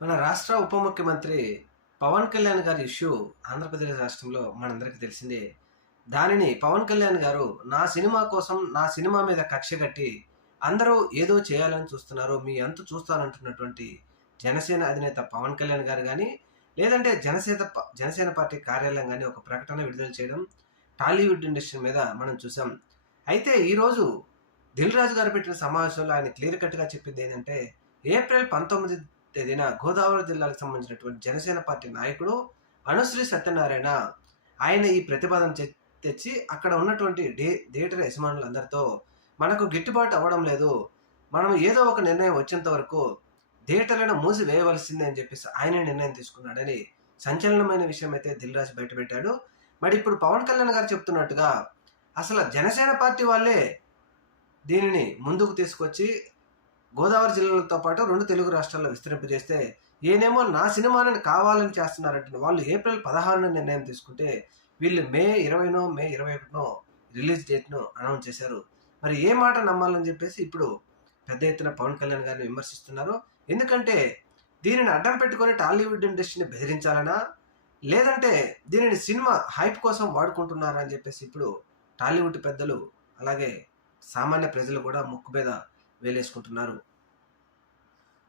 మన రాష్ట్ర ఉప ముఖ్యమంత్రి పవన్ కళ్యాణ్ గారి ఇష్యూ ఆంధ్రప్రదేశ్ రాష్ట్రంలో మనందరికీ తెలిసిందే. దానిని పవన్ కళ్యాణ్ గారు నా సినిమా కోసం, నా సినిమా మీద కక్ష కట్టి అందరూ ఏదో చేయాలని చూస్తున్నారు, మీ అంతు చూస్తానంటున్నటువంటి జనసేన అధినేత పవన్ కళ్యాణ్ గారు గానీ, లేదంటే జనసేన పార్టీ కార్యాలయం గానీ ఒక ప్రకటన విడుదల చేయడం టాలీవుడ్ ఇండస్ట్రీ మీద మనం చూసాం. అయితే ఈరోజు దిల్ రాజు గారు పెట్టిన సమావేశంలో ఆయన క్లియర్ కట్‌గా చెప్పింది ఏందంటే, ఏప్రిల్ 19 తేదీన గోదావరి జిల్లాకు సంబంధించినటువంటి జనసేన పార్టీ నాయకుడు అనుశ్రీ సత్యనారాయణ ఆయన ఈ ప్రతిపాదన తెచ్చి అక్కడ ఉన్నటువంటి థియేటర్ యజమానులందరితో మనకు గిట్టుబాటు అవ్వడం లేదు, మనం ఏదో ఒక నిర్ణయం వచ్చేంత వరకు థియేటర్లను మూసివేయవలసిందే అని చెప్పేసి ఆయనే నిర్ణయం తీసుకున్నాడని సంచలనమైన విషయం అయితే దిల్ రాజు బయటపెట్టాడు. మరి ఇప్పుడు పవన్ కళ్యాణ్ గారు చెప్తున్నట్టుగా అసలు జనసేన పార్టీ వాళ్ళే దీనిని ముందుకు తీసుకొచ్చి గోదావరి జిల్లాలతో పాటు 2 తెలుగు రాష్ట్రాల్లో విస్తరింపజేస్తే, ఈయనేమో నా సినిమాని కావాలని చేస్తున్నారంట. వాళ్ళు ఏప్రిల్ 16న నిర్ణయం తీసుకుంటే, వీళ్ళు మే 20నో, మే 21నో రిలీజ్ డేట్‌ను అనౌన్స్ చేశారు. మరి ఏ మాట నమ్మాలని చెప్పేసి ఇప్పుడు పెద్ద ఎత్తున పవన్ కళ్యాణ్ గారిని విమర్శిస్తున్నారు. ఎందుకంటే దీనిని అడ్డం పెట్టుకొని టాలీవుడ్ ఇండస్ట్రీని బెదిరించాలనా? లేదంటే దీనిని సినిమా హైప్ కోసం వాడుకుంటున్నారా అని చెప్పేసి ఇప్పుడు టాలీవుడ్ పెద్దలు, అలాగే సామాన్య ప్రజలు కూడా ముక్కు మీద వేలేసుకుంటున్నారు.